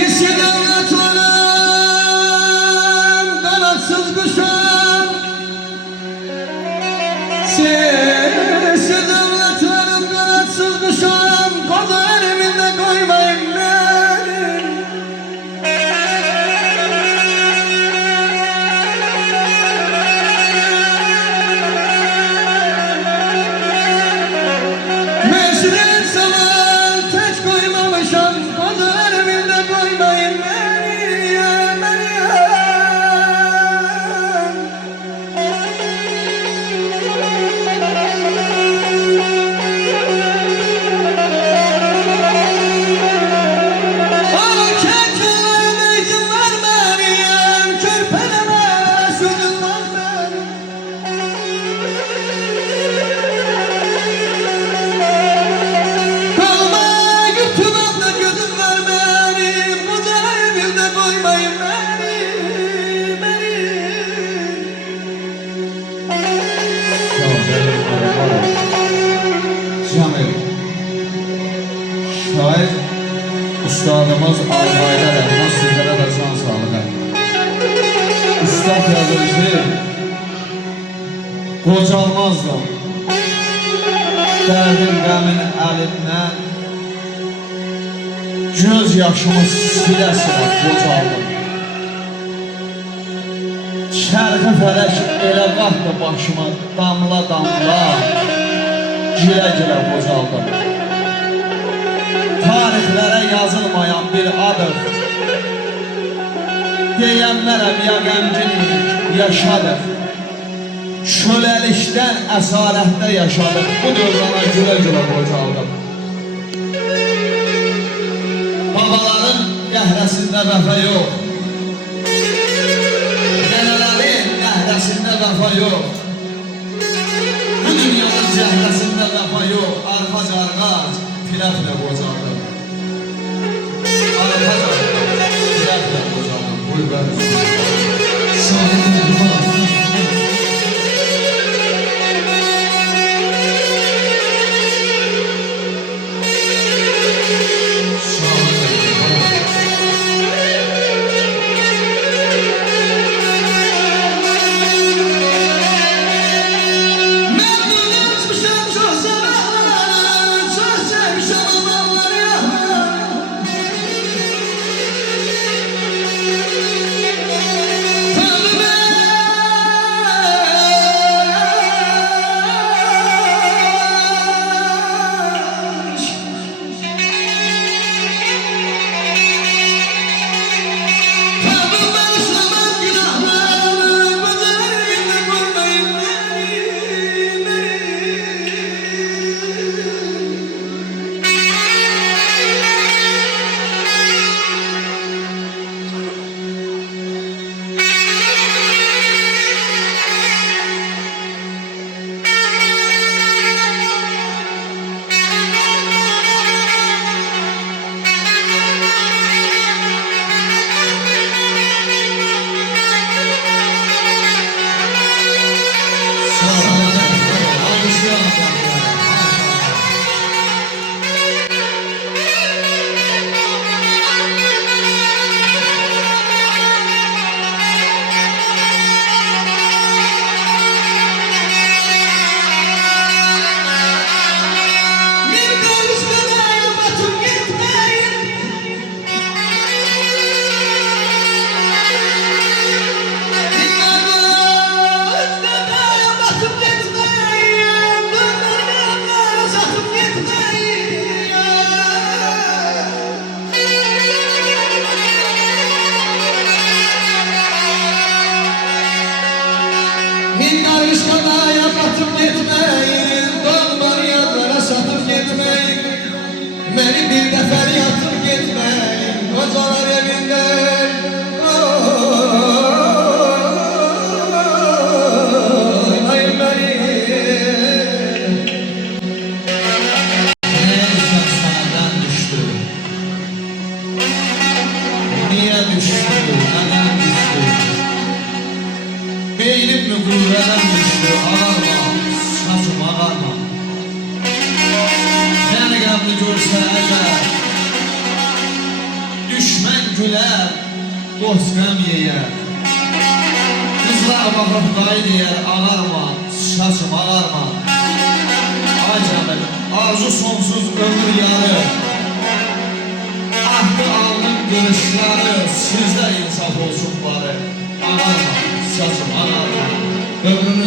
Sesi devletlerim, kanatsız kuşam. Sesi devletlerim, kanatsız kuşam. Kodu eliminde koymayın beni. Mescid zaman tek koymamışam. Kodu eliminde koymayın beni, beni. Şair üstadımız Albaylar Elmas sizlere de can sağlığı. Üstad yazır ki qocalmazdım dərdim qəmin əlindən, göz yaşımı silə-silə qocaldım. Çərxi fələk elə qalxdı başıma, damla-damla gilə-gilə qocaldım. Tarixlərə yazılmayan bir adır, deyənlərəm ya qəmcinik, yaşadık. Şöləlikdən əsarətdə yaşadık, bu dövrana gülə-gülə qocaldım. Babaların qəhrəsində vəfa yox, nənələrin qəhrəsində vəfa yox, bu dünyanın cəhrəsində vəfa yox, arxac-arxac pirəflə qocaldım. Arxac-arxac pirəflə qocaldım, buyur bənim. Sağlıqlı Karışkanaya batıp gitmeyin, dolmanı yanlara satıp gitmeyin, beni bir defa yatıp gitmeyin, kocalar evinden. Ay beni. Neyse sanadan düştü, niye düştü, neden düştü? Beynim mi gururdan düştü, ağarma, saçım ağarma. Seni qəmli görsə əgər, düşmə düşmən gülər, dost qəm yeyər. Qızlar baxıb dayı deyər, ağarma, şaşım ağarma. Ay Cəmil, arzu sonsuz ömür yarı, ahdı alnın qırışları, sizdə insaf olsun barı. Ağarma, şaşım ağarma, ömrünü